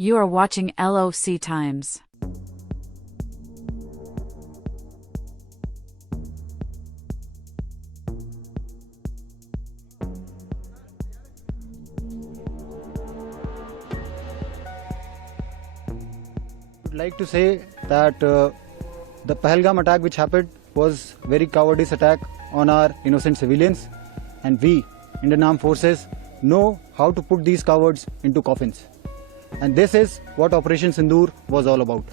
You are watching LOC Times. I would like to say that the Pahalgam attack which happened was very cowardice attack on our innocent civilians, and we, Indian Armed Forces, know how to put these cowards into coffins. And this is what Operation Sindoor was all about.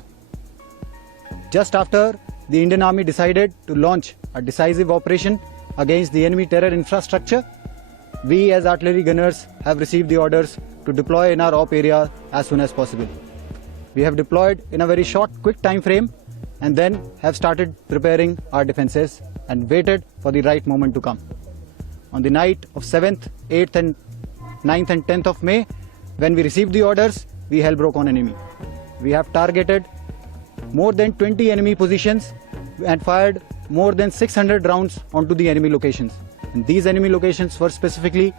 Just after the Indian Army decided to launch a decisive operation against the enemy terror infrastructure, we as artillery gunners have received the orders to deploy in our op area as soon as possible. We have deployed in a very short, quick time frame and then have started preparing our defences and waited for the right moment to come. On the night of 7th, 8th and 9th and 10th of May, when we received the orders, we hell broke on enemy. We have targeted more than 20 enemy positions and fired more than 600 rounds onto the enemy locations. And these enemy locations were specifically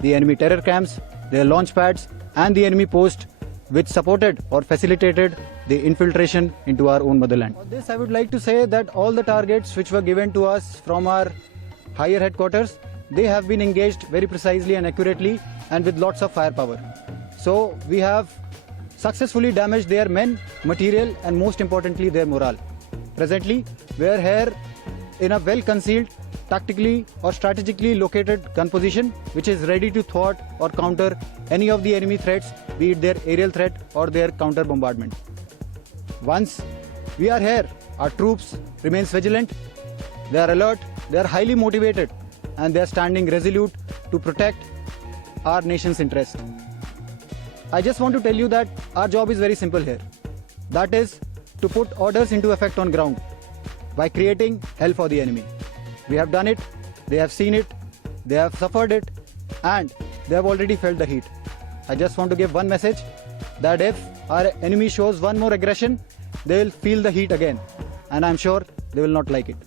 the enemy terror camps, their launch pads and the enemy post which supported or facilitated the infiltration into our own motherland. For this, I would like to say that all the targets which were given to us from our higher headquarters, they have been engaged very precisely and accurately and with lots of firepower. So we have successfully damaged their men, material and most importantly their morale. Presently, we are here in a well-concealed, tactically or strategically located gun position which is ready to thwart or counter any of the enemy threats, be it their aerial threat or their counter bombardment. Once we are here, our troops remains vigilant, they are alert, they are highly motivated and they are standing resolute to protect our nation's interest. I just want to tell you that our job is very simple here. That is to put orders into effect on ground by creating hell for the enemy. We have done it, they have seen it, they have suffered it and they have already felt the heat. I just want to give one message that if our enemy shows one more aggression, they will feel the heat again and I am sure they will not like it.